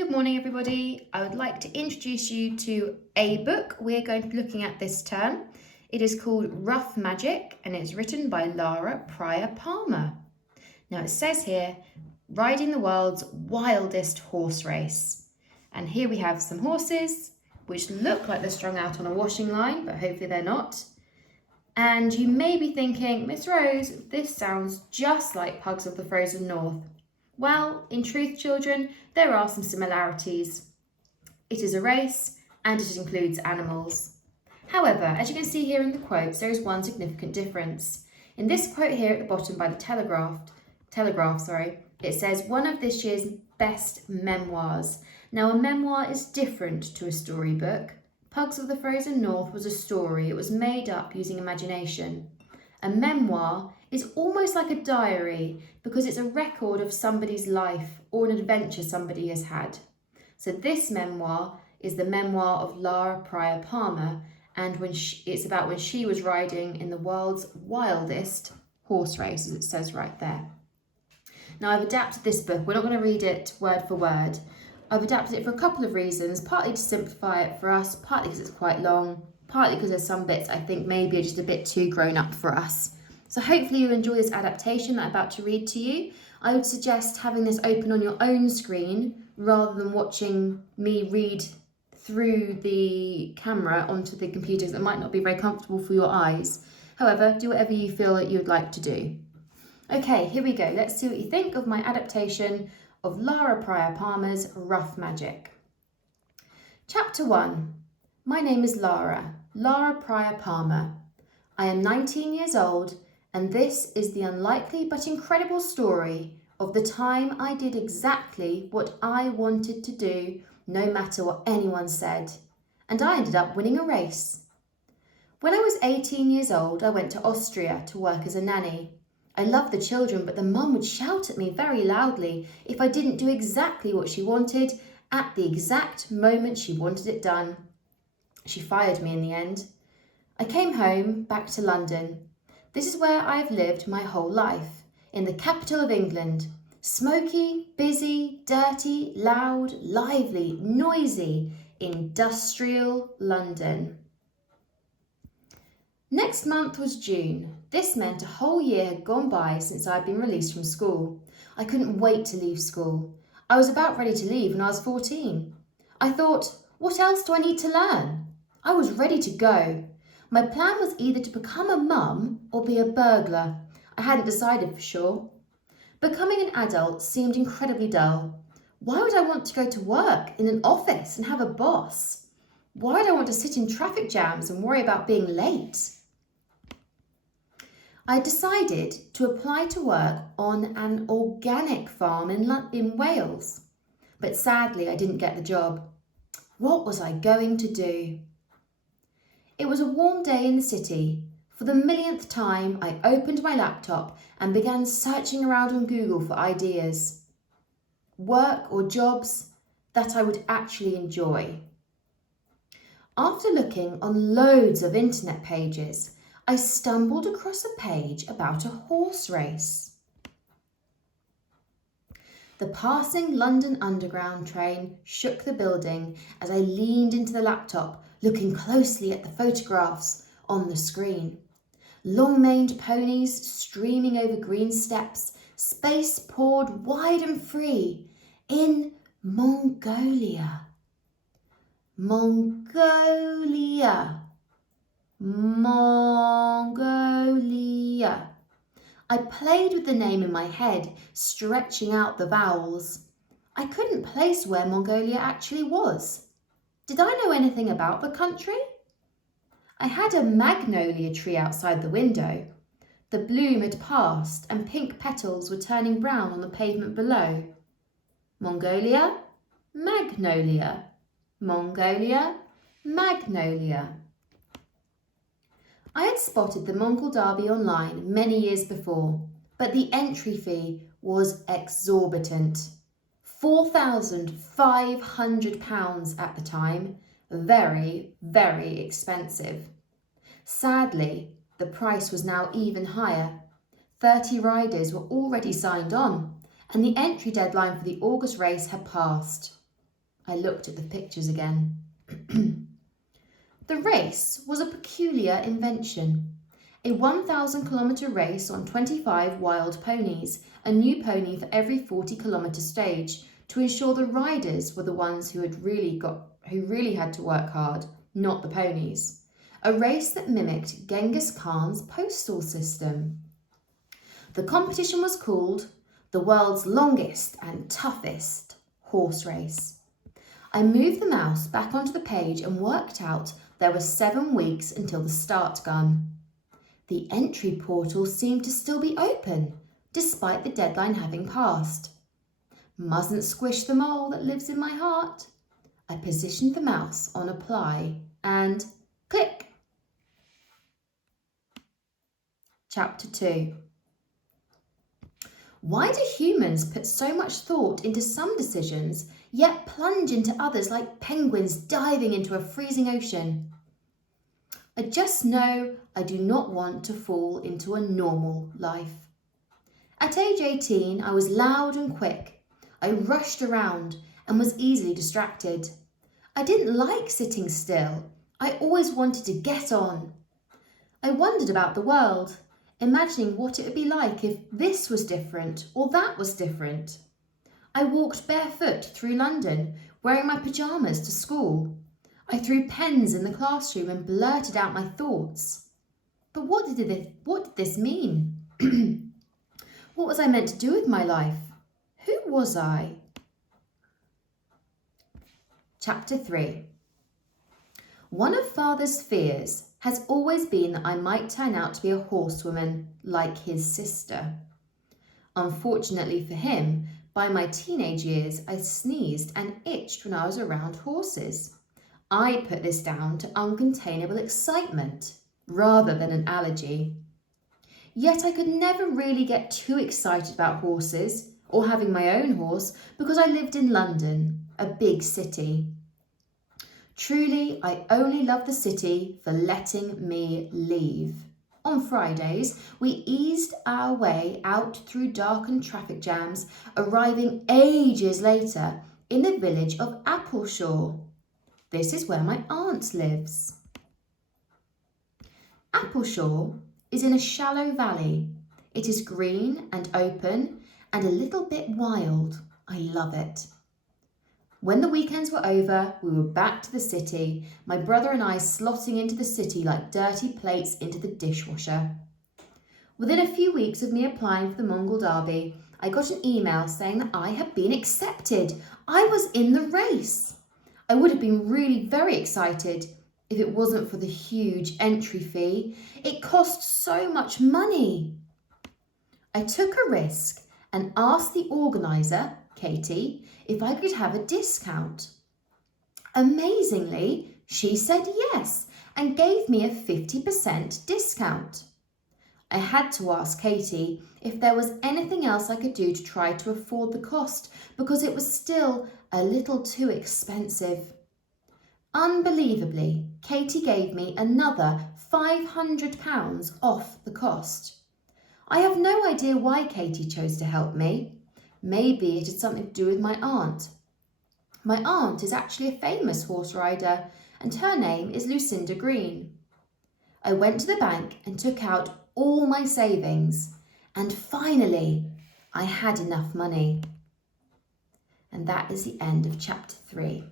Good morning, everybody. I would like to introduce you to a book we're going to be looking at this term. It is called Rough Magic and it's written by Lara Pryor Palmer. Now it says here, riding the world's wildest horse race. And here we have some horses which look like they're strung out on a washing line, but hopefully they're not. And you may be thinking, Miss Rose, this sounds just like Pugs of the Frozen North. Well, in truth, children, there are some similarities. It is a race and it includes animals. However, as you can see here in the quotes, there is one significant difference. In this quote here at the bottom by the Telegraph, it says one of this year's best memoirs. Now, a memoir is different to a storybook. Pugs of the Frozen North was a story. It was made up using imagination. A memoir is almost like a diary because it's a record of somebody's life or an adventure somebody has had. So this memoir is the memoir of Lara Pryor Palmer, and it's about when she was riding in the world's wildest horse race, as it says right there. Now, I've adapted this book. We're not going to read it word for word. I've adapted it for a couple of reasons, partly to simplify it for us, partly because it's quite long, partly because there's some bits I think maybe are just a bit too grown up for us. So hopefully you enjoy this adaptation that I'm about to read to you. I would suggest having this open on your own screen rather than watching me read through the camera onto the computer, because it might not be very comfortable for your eyes. However, do whatever you feel that you would like to do. Okay, here we go. Let's see what you think of my adaptation of Lara Pryor Palmer's Rough Magic. Chapter 1. My name is Lara Pryor Palmer. I am 19 years old, and this is the unlikely but incredible story of the time I did exactly what I wanted to do, no matter what anyone said, and I ended up winning a race. When I was 18 years old, I went to Austria to work as a nanny. I loved the children, but the mum would shout at me very loudly if I didn't do exactly what she wanted at the exact moment she wanted it done. She fired me in the end. I came home, back to London. This is where I have lived my whole life, in the capital of England. Smoky, busy, dirty, loud, lively, noisy, industrial London. Next month was June. This meant a whole year had gone by since I had been released from school. I couldn't wait to leave school. I was about ready to leave when I was 14. I thought, what else do I need to learn? I was ready to go. My plan was either to become a mum or be a burglar. I hadn't decided for sure. Becoming an adult seemed incredibly dull. Why would I want to go to work in an office and have a boss? Why would I want to sit in traffic jams and worry about being late? I decided to apply to work on an organic farm in Wales. But sadly, I didn't get the job. What was I going to do? It was a warm day in the city. For the millionth time, I opened my laptop and began searching around on Google for ideas. Work or jobs that I would actually enjoy. After looking on loads of internet pages, I stumbled across a page about a horse race. The passing London Underground train shook the building as I leaned into the laptop, looking closely at the photographs on the screen. Long-maned ponies streaming over green steppes, space poured wide and free in Mongolia. Mongolia. Mongolia. I played with the name in my head, stretching out the vowels. I couldn't place where Mongolia actually was. Did I know anything about the country? I had a magnolia tree outside the window. The bloom had passed and pink petals were turning brown on the pavement below. Mongolia, magnolia. Mongolia, magnolia. I had spotted the Mongol Derby online many years before, but the entry fee was exorbitant. £4,500 at the time. Very, very expensive. Sadly, the price was now even higher. 30 riders were already signed on, and the entry deadline for the August race had passed. I looked at the pictures again. The race was a peculiar invention. A 1,000-kilometre race on 25 wild ponies, a new pony for every 40-kilometre stage, to ensure the riders were the ones who really had to work hard, not the ponies. A race that mimicked Genghis Khan's postal system. The competition was called the world's longest and toughest horse race. I moved the mouse back onto the page and worked out there were 7 weeks until the start gun. The entry portal seemed to still be open, despite the deadline having passed. Mustn't squish the mole that lives in my heart. I positioned the mouse on apply and click. Chapter 2. Why do humans put so much thought into some decisions, yet plunge into others like penguins diving into a freezing ocean? I just know I do not want to fall into a normal life. At age 18, I was loud and quick. I rushed around and was easily distracted. I didn't like sitting still. I always wanted to get on. I wondered about the world, imagining what it would be like if this was different or that was different. I walked barefoot through London, wearing my pyjamas to school. I threw pens in the classroom and blurted out my thoughts. But what did this mean? What was I meant to do with my life? Who was I? Chapter 3. One of Father's fears has always been that I might turn out to be a horsewoman like his sister. Unfortunately for him, by my teenage years, I sneezed and itched when I was around horses. I put this down to uncontainable excitement rather than an allergy. Yet I could never really get too excited about horses or having my own horse because I lived in London, a big city. Truly, I only love the city for letting me leave. On Fridays, we eased our way out through darkened traffic jams, arriving ages later in the village of Appleshaw. This is where my aunt lives. Appleshaw is in a shallow valley. It is green and open and a little bit wild. I love it. When the weekends were over, we were back to the city, my brother and I slotting into the city like dirty plates into the dishwasher. Within a few weeks of me applying for the Mongol Derby, I got an email saying that I had been accepted. I was in the race. I would have been really very excited if it wasn't for the huge entry fee. It cost so much money. I took a risk and asked the organiser, Katie, if I could have a discount. Amazingly, she said yes and gave me a 50% discount. I had to ask Katie if there was anything else I could do to try to afford the cost because it was still a little too expensive. Unbelievably, Katie gave me another £500 off the cost. I have no idea why Katie chose to help me. Maybe it had something to do with my aunt. My aunt is actually a famous horse rider, and her name is Lucinda Green. I went to the bank and took out all my savings, and finally I had enough money. And that is the end of chapter 3.